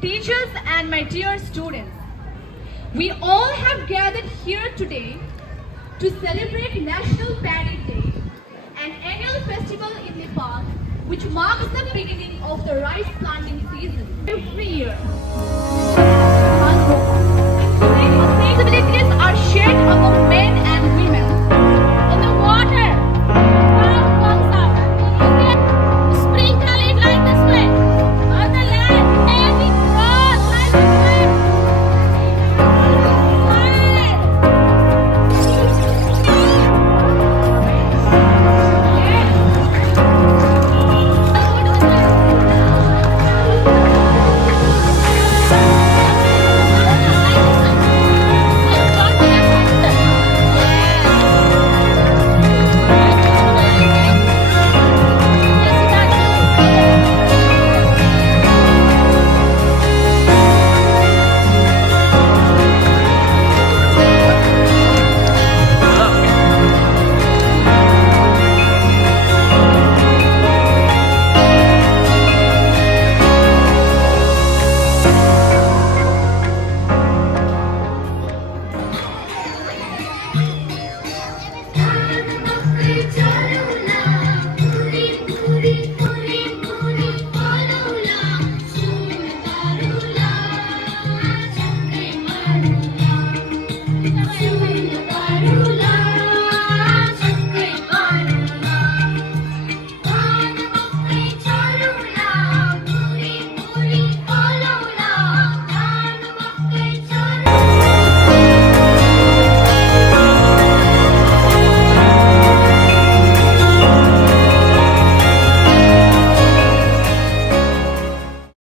teachers and my dear students. We all have gathered here today to celebrate National Paddy Day, an annual festival in Nepal which marks the beginning of the rice planting season every year. Responsibilities are shared among men and women. In the water, cloud comes up. You can sprinkle it like this way. On the land, let it grow like this way.